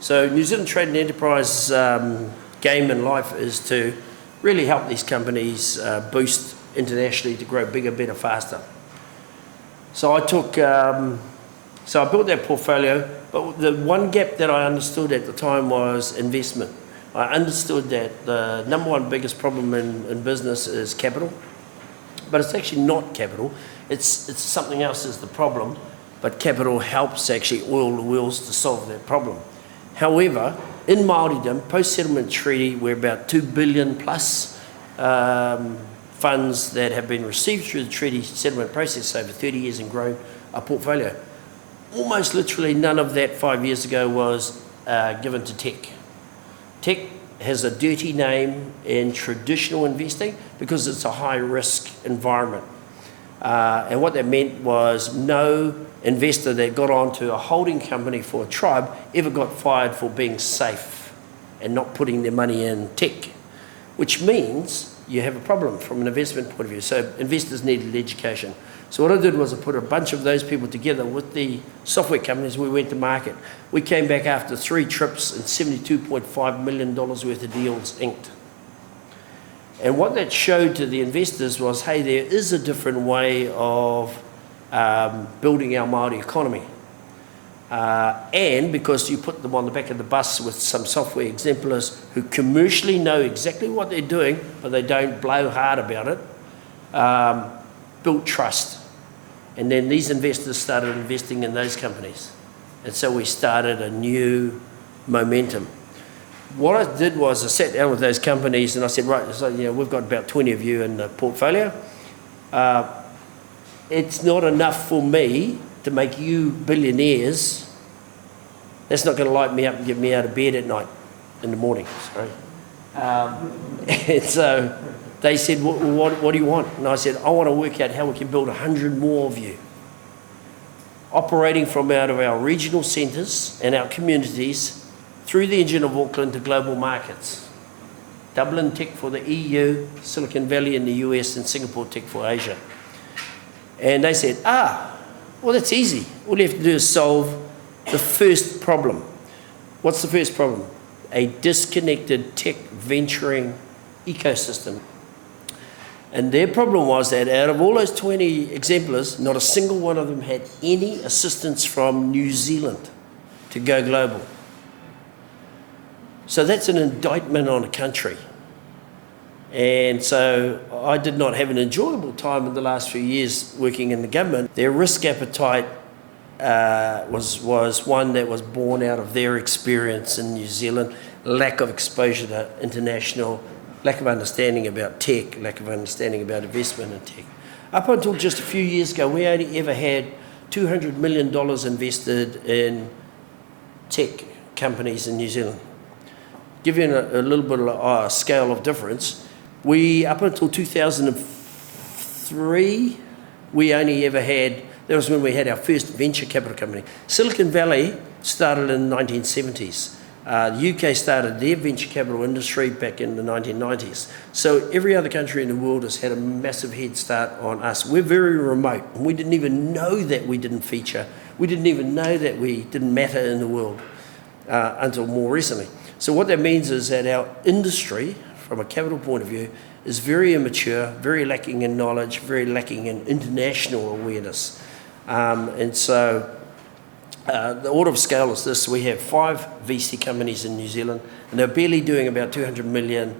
So New Zealand Trade and Enterprise game in life is to really help these companies boost internationally to grow bigger, better, faster. So I took, so I built that portfolio, but the one gap that I understood at the time was investment. I understood that the number one biggest problem in business is capital, but it's actually not capital. It's something else is the problem, but capital helps actually oil the wheels to solve that problem. However, in Māoridom, post-settlement treaty, we're about 2 billion plus funds that have been received through the treaty settlement process over 30 years and grown a portfolio. Almost literally none of that 5 years ago was given to tech. Tech has a dirty name in traditional investing because it's a high-risk environment. And what that meant was no investor that got onto a holding company for a tribe ever got fired for being safe and not putting their money in tech, which means you have a problem from an investment point of view. So investors needed education. So what I did was I put a bunch of those people together with the software companies. We went to market. We came back after 3 trips and $72.5 million worth of deals inked. And what that showed to the investors was, hey, there is a different way of building our Māori economy. And because you put them on the back of the bus with some software exemplars who commercially know exactly what they're doing, but they don't blow hard about it, built trust. And then these investors started investing in those companies. And so we started a new momentum. What I did was I sat down with those companies and I said, right, so, you know, we've got about 20 of you in the portfolio. It's not enough for me to make you billionaires. That's not going to light me up and get me out of bed at night, in the morning, sorry. And so they said, what do you want? And I said, I want to work out how we can build 100 more of you, operating from out of our regional centres and our communities through the engine of Auckland to global markets. Dublin tech for the EU, Silicon Valley in the US, and Singapore tech for Asia. And they said, well, that's easy. All you have to do is solve the first problem. What's the first problem? A disconnected tech venturing ecosystem. And their problem was that out of all those 20 exemplars, not a single one of them had any assistance from New Zealand to go global. So that's an indictment on a country. And so I did not have an enjoyable time in the last few years working in the government. Their risk appetite was one that was born out of their experience in New Zealand, lack of exposure to international, lack of understanding about tech, lack of understanding about investment in tech. Up until just a few years ago, we only ever had $200 million invested in tech companies in New Zealand. Give you a little bit of a scale of difference. Up until 2003, we only ever had, that was when we had our first venture capital company. Silicon Valley started in the 1970s. The UK started their venture capital industry back in the 1990s. So every other country in the world has had a massive head start on us. We're very remote. And we didn't even know that we didn't feature. We didn't even know that we didn't matter in the world until more recently. So what that means is that our industry, from a capital point of view, is very immature, very lacking in knowledge, very lacking in international awareness. And so the order of scale is this. We have 5 VC companies in New Zealand, and they're barely doing about 200 million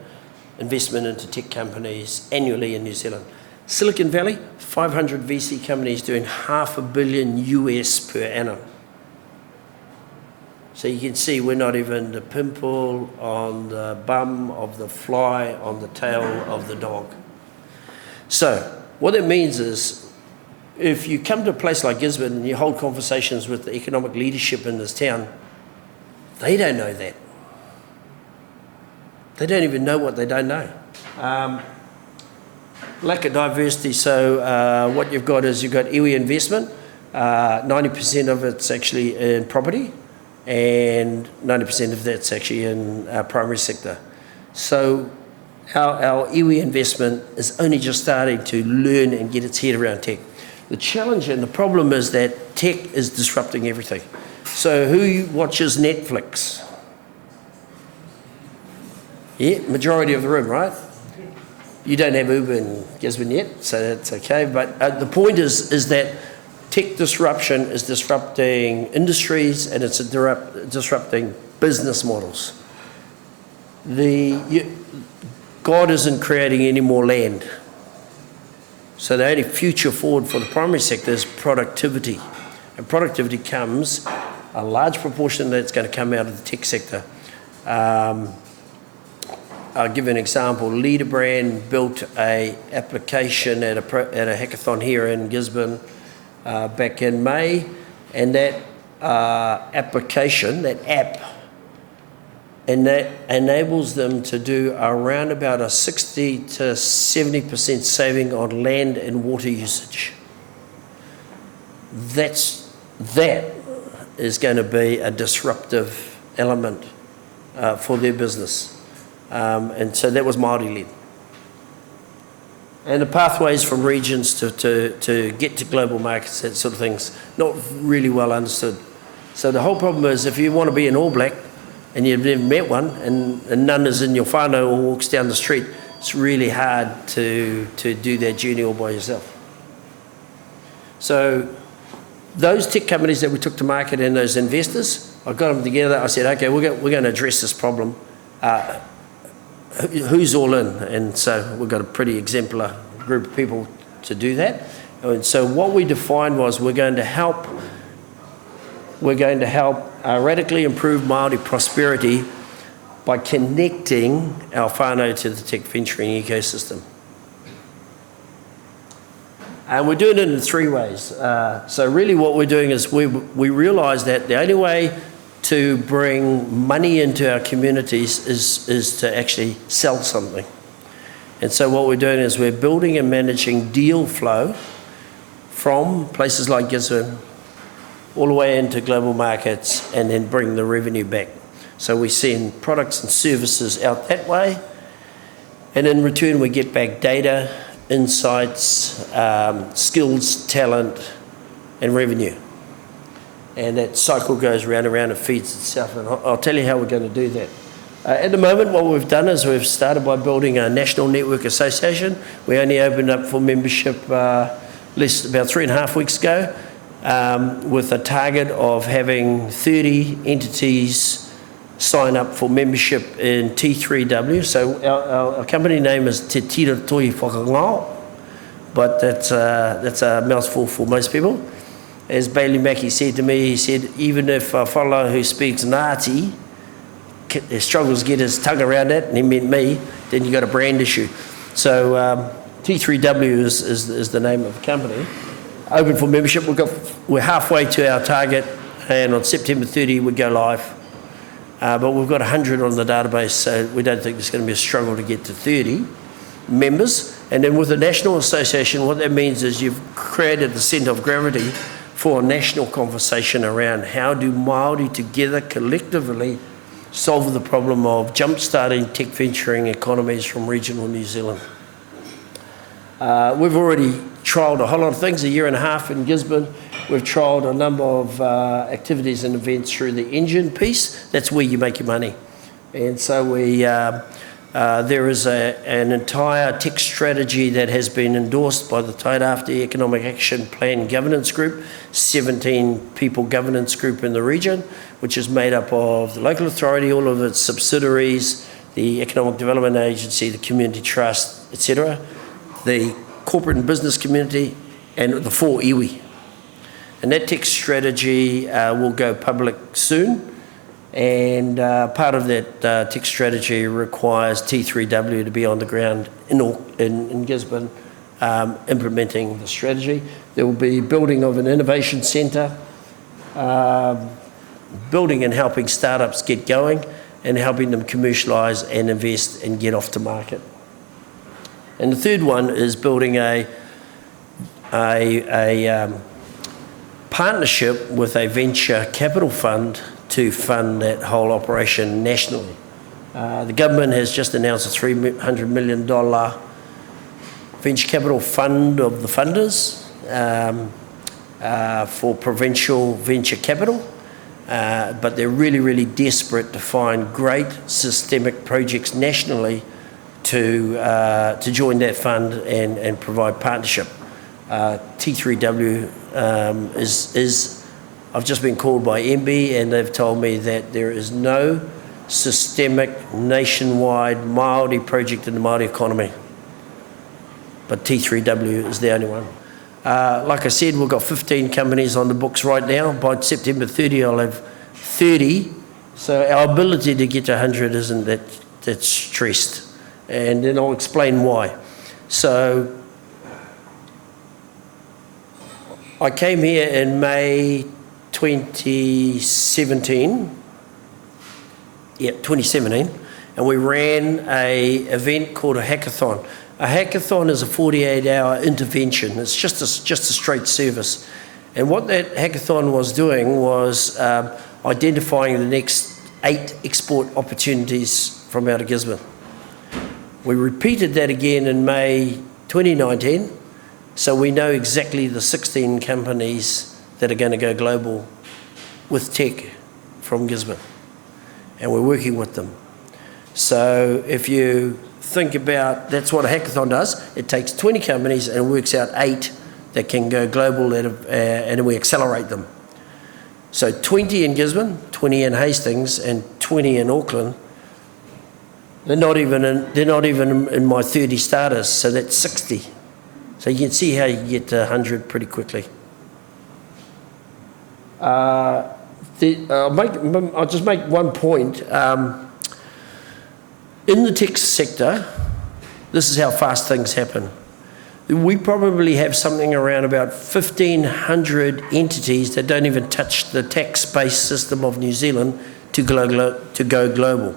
investment into tech companies annually in New Zealand. Silicon Valley, 500 VC companies doing $500 million US per annum. So you can see we're not even the pimple on the bum of the fly on the tail of the dog. So what it means is, if you come to a place like Gisborne and you hold conversations with the economic leadership in this town, they don't know that. They don't even know what they don't know. Lack of diversity, so what you've got is you've got iwi investment, 90% of it's actually in property, and 90% of that's actually in our primary sector. So our iwi investment is only just starting to learn and get its head around tech. The challenge and the problem is that tech is disrupting everything. So who watches Netflix? Yeah, majority of the room, right? You don't have Uber in Gisborne yet, so that's okay. But the point is that tech disruption is disrupting industries and it's disrupting business models. God isn't creating any more land. So the only future forward for the primary sector is productivity. And productivity comes, a large proportion of that's going to come out of the tech sector. I'll give you an example. Leaderbrand built a application at a hackathon here in Gisborne back in May, and that application, that app, and that enables them to do around about a 60 to 70% saving on land and water usage. That is going to be a disruptive element for their business. And so that was Māori led. And the pathways from regions to get to global markets, that sort of thing's not really well understood. So the whole problem is if you want to be an All Black and you've never met one and none is in your whanau or walks down the street, it's really hard to do that journey all by yourself. So those tech companies that we took to market and those investors, I got them together. I said, okay, we're going to address this problem. Who's all in? And so we've got a pretty exemplar group of people to do that. And so what we defined was we're going to help radically improve Māori prosperity by connecting our whānau to the tech venturing ecosystem. And we're doing it in three ways. So really what we're doing is we realise that the only way to bring money into our communities is to actually sell something. And so what we're doing is we're building and managing deal flow from places like Gisborne all the way into global markets and then bring the revenue back. So we send products and services out that way, and in return we get back data, insights, skills, talent, and revenue. And that cycle goes round and round and feeds itself. And I'll tell you how we're going to do that. At the moment, what we've done is we've started by building a national network association. We only opened up for membership about 3.5 weeks ago, with a target of having 30 entities sign up for membership in T3W. So our company name is Te Tira Toi Whakangao, but that's a mouthful for most people. As Bailey Mackey said to me, he said, even if a fellow who speaks Ngāti struggles to get his tongue around it, and he meant me, then you've got a brand issue. So T3W is the name of the company. Open for membership. We're halfway to our target, and on September 30 we go live. But we've got 100 on the database, so we don't think it's going to be a struggle to get to 30 members. And then with the National Association, what that means is you've created the centre of gravity for a national conversation around how do Māori together collectively solve the problem of jump-starting tech venturing economies from regional New Zealand. We've already trialled a whole lot of things, 1.5 years in Gisborne. We've trialled a number of activities and events through the engine piece. That's where you make your money. And so there is an entire tech strategy that has been endorsed by the Tairāwhiti Economic Action Plan Governance Group, 17 people governance group in the region, which is made up of the local authority, all of its subsidiaries, the Economic Development Agency, the Community Trust, etc., the corporate and business community, and the 4 iwi. And that tech strategy will go public soon. And part of that tech strategy requires T3W to be on the ground in Gisborne implementing the strategy. There will be building of an innovation centre, building and helping startups get going and helping them commercialise and invest and get off to market. And the third one is building a partnership with a venture capital fund to fund that whole operation nationally. The government has just announced a $300 million venture capital fund of the funders for provincial venture capital. but they're really, really desperate to find great systemic projects nationally to join that fund and provide partnership. T3W is, I've just been called by MB and they've told me that there is no systemic nationwide Māori project in the Māori economy, but T3W is the only one. Like I said, we've got 15 companies on the books right now. By September 30, I'll have 30. So our ability to get to 100 isn't that stressed. And then I'll explain why. So I came here in May 2017. Yeah, 2017. And we ran a event called a hackathon. A hackathon is a 48-hour intervention. It's just a straight service. And what that hackathon was doing was identifying the next 8 export opportunities from out of Gisborne. We repeated that again in May 2019, so we know exactly the 16 companies that are going to go global with tech from Gisborne. And we're working with them. So if you think about, that's what a hackathon does. It takes 20 companies and works out 8 that can go global and we accelerate them. So 20 in Gisborne, 20 in Hastings and 20 in Auckland. They're not even in my 30 starters, so that's 60. So you can see how you get to 100 pretty quickly. I'll just make one point. In the tech sector, this is how fast things happen. We probably have something around about 1,500 entities that don't even touch the tax-based system of New Zealand to go global.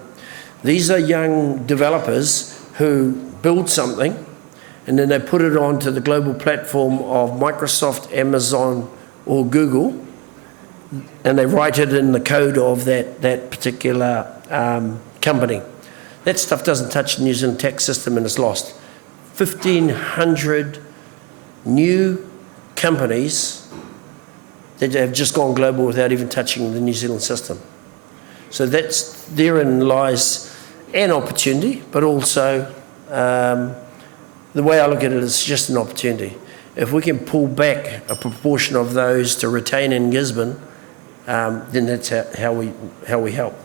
These are young developers who build something and then they put it onto the global platform of Microsoft, Amazon, or Google, and they write it in the code of that particular company. That stuff doesn't touch the New Zealand tax system and it's lost. 1,500 new companies that have just gone global without even touching the New Zealand system. So therein lies an opportunity, but also the way I look at it is just an opportunity. If we can pull back a proportion of those to retain in Gisborne, then that's how we help.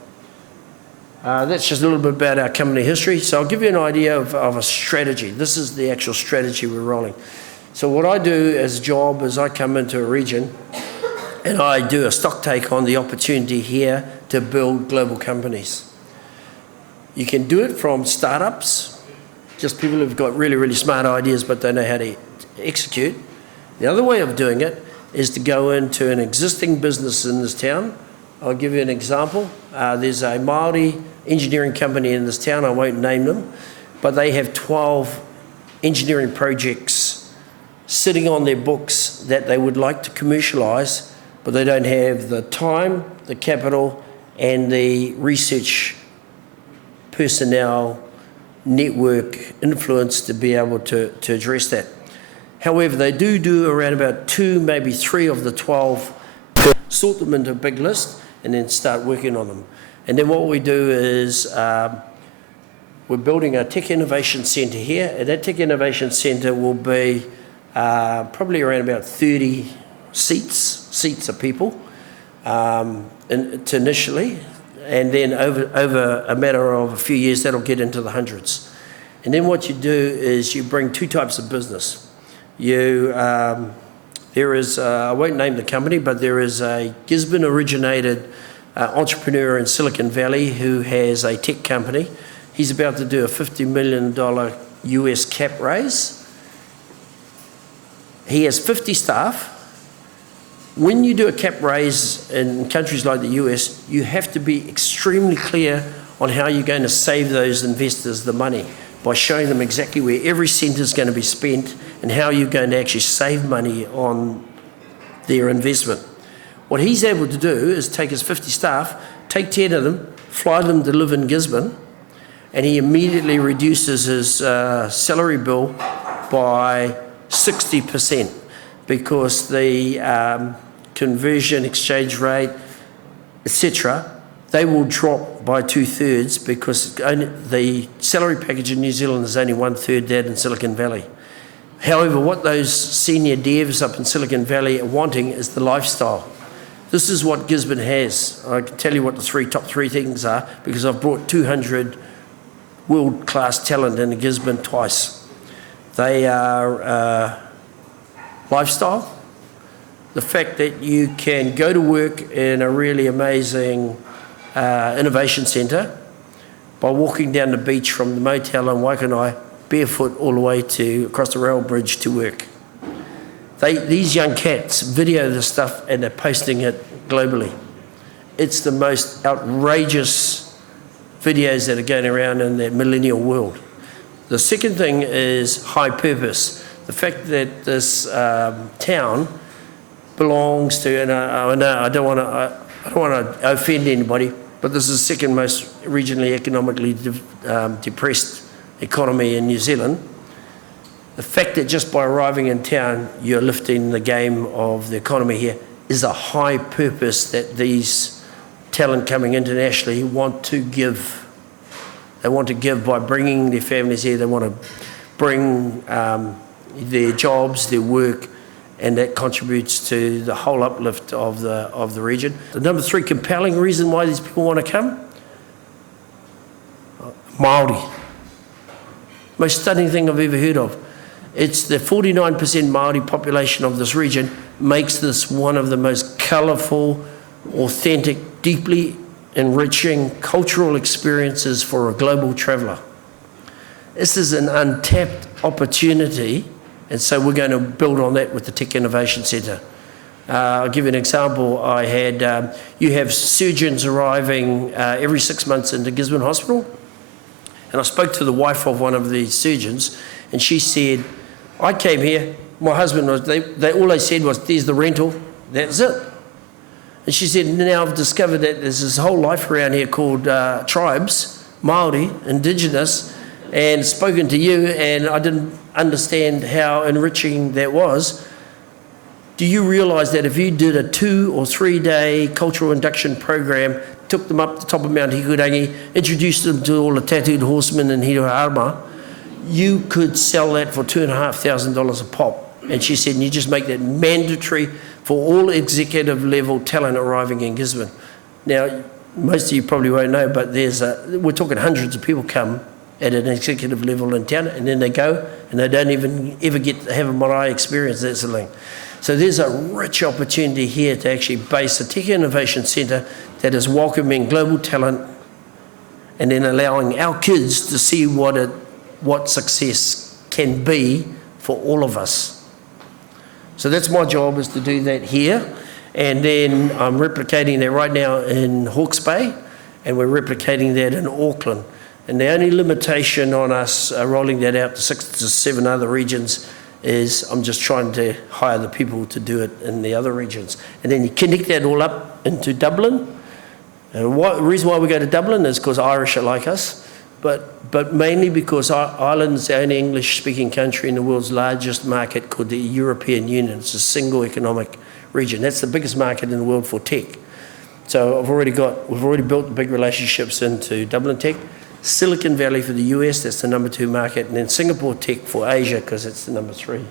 That's just a little bit about our company history. So I'll give you an idea of a strategy. This is the actual strategy we're rolling. So what I do as a job is I come into a region and I do a stock take on the opportunity here to build global companies. You can do it from startups, just people who've got really, really smart ideas but don't know how to execute. The other way of doing it is to go into an existing business in this town. I'll give you an example. There's a Māori engineering company in this town, I won't name them, but they have 12 engineering projects sitting on their books that they would like to commercialise, but they don't have the time, the capital, and the research personnel, network, influence to be able to address that. However, they do around about 2, maybe 3 of the 12, sort them into a big list, and then start working on them. And then what we do is we're building a tech innovation centre here, and that tech innovation centre will be probably around about 30 seats of people initially, and then over a matter of a few years that'll get into the hundreds. And then what you do is you bring 2 types of business. There is, I won't name the company, but there is a Gisborne-originated entrepreneur in Silicon Valley who has a tech company. He's about to do a $50 million US cap raise. He has 50 staff. When you do a cap raise in countries like the US, you have to be extremely clear on how you're going to save those investors the money by showing them exactly where every cent is going to be spent and how you're going to actually save money on their investment. What he's able to do is take his 50 staff, take 10 of them, fly them to live in Gisborne, and he immediately reduces his salary bill by 60% because the conversion exchange rate etc., they will drop by 2/3 because the salary package in New Zealand is only 1/3 that in Silicon Valley. However, what those senior devs up in Silicon Valley are wanting is the lifestyle. This is what Gisborne has. I can tell you what the top three things are because I've brought 200 world-class talent into Gisborne twice. They are lifestyle, the fact that you can go to work in a really amazing innovation centre by walking down the beach from the motel in Waikanai barefoot all the way to across the rail bridge to work. These young cats video this stuff and they're posting it globally. It's the most outrageous videos that are going around in the millennial world. The second thing is high purpose. The fact that this town belongs to, and I don't want to offend anybody, but this is the second most regionally economically depressed economy in New Zealand. The fact that just by arriving in town, you're lifting the game of the economy here is a high purpose that these talent coming internationally want to give. They want to give by bringing their families here. They want to bring their jobs, their work, and that contributes to the whole uplift of the region. The number 3 compelling reason why these people want to come, Māori. Most stunning thing I've ever heard of. It's the 49% Māori population of this region makes this one of the most colourful, authentic, deeply enriching cultural experiences for a global traveller. This is an untapped opportunity, and so we're going to build on that with the Tech Innovation Centre. I'll give you an example. You have surgeons arriving every 6 months into Gisborne Hospital, and I spoke to the wife of one of the surgeons, and she said, I came here, my husband was, all they said was, there's the rental, that's it. And she said, now I've discovered that there's this whole life around here called tribes, Māori, Indigenous, and spoken to you, and I didn't understand how enriching that was. Do you realise that if you did a 2 or 3 day cultural induction program, took them up the top of Mount Hikurangi, introduced them to all the tattooed horsemen in Hiroharama, you could sell that for $2,500 a pop. And she said, and you just make that mandatory for all executive level talent arriving in Gisborne. Now, most of you probably won't know, but we're talking hundreds of people come at an executive level in town, and then they go, and they don't even ever get to have a marae experience, that's the thing. So there's a rich opportunity here to actually base a Tech Innovation Centre that is welcoming global talent and then allowing our kids to see what success can be for all of us. So that's my job, is to do that here. And then I'm replicating that right now in Hawke's Bay, and we're replicating that in Auckland. And the only limitation on us rolling that out to 6 to 7 other regions is I'm just trying to hire the people to do it in the other regions. And then you connect that all up into Dublin. And the reason why we go to Dublin is because Irish are like us, but mainly because Ireland's the only English-speaking country in the world's largest market called the European Union. It's a single economic region. That's the biggest market in the world for tech. So we've already built big relationships into Dublin Tech, Silicon Valley for the US, that's the number 2 market, and then Singapore Tech for Asia, because it's the number 3.